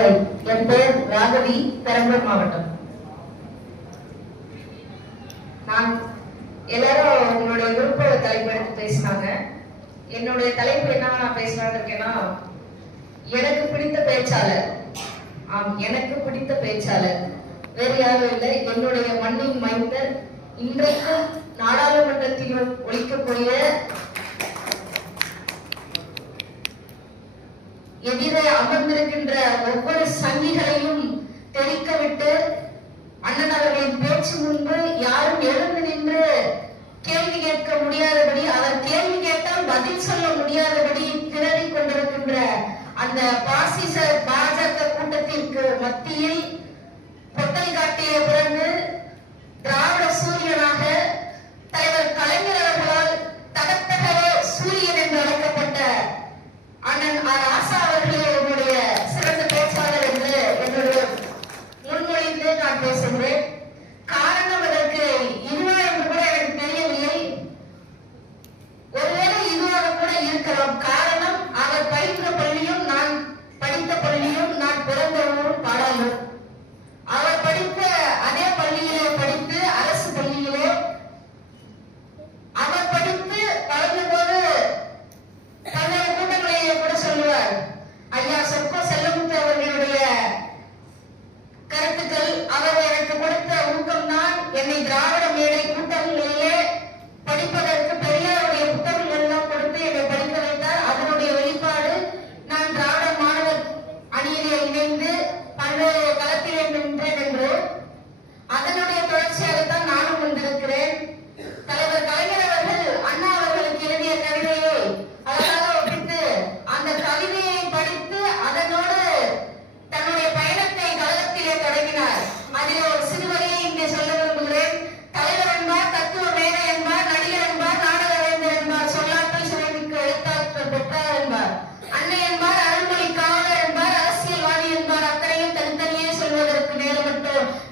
துறை என் பெயர் ராகவி பெரம்பலூர் மாவட்டம். நான் எல்லாரும் உங்களுடைய விருப்ப தலைப்பு எடுத்து பேசினாங்க. என்னுடைய தலைப்பு என்ன நான் பேசலான்னு இருக்கேன்னா எனக்கு பிடித்த பேச்சாளர். ஆம் எனக்கு பிடித்த பேச்சாளர். வேறு யாரும் இல்லை. என்னுடைய மண்ணின் மைந்தர். இன்றைக்கும் நாடாளுமன்றத்தில் ஒழிக்கக்கூடிய எதிரே அமர்ந்திருக்கின்ற ஒவ்வொரு சங்கிகளையும் தெரிக்க விட்டு அண்ணன் அவர்களின் பேச்சு முன்பு யாரும் எழுந்து நின்று கேள்வி கேட்க முடியாதபடி அவர் கேள்வி கேட்டால் பதில் சொல்ல முடியாதபடி திணறிக் கொண்டிருக்கின்ற அந்த பாசிச பாஜக கூட்டத்திற்கு மத்தியில்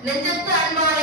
人家在吗？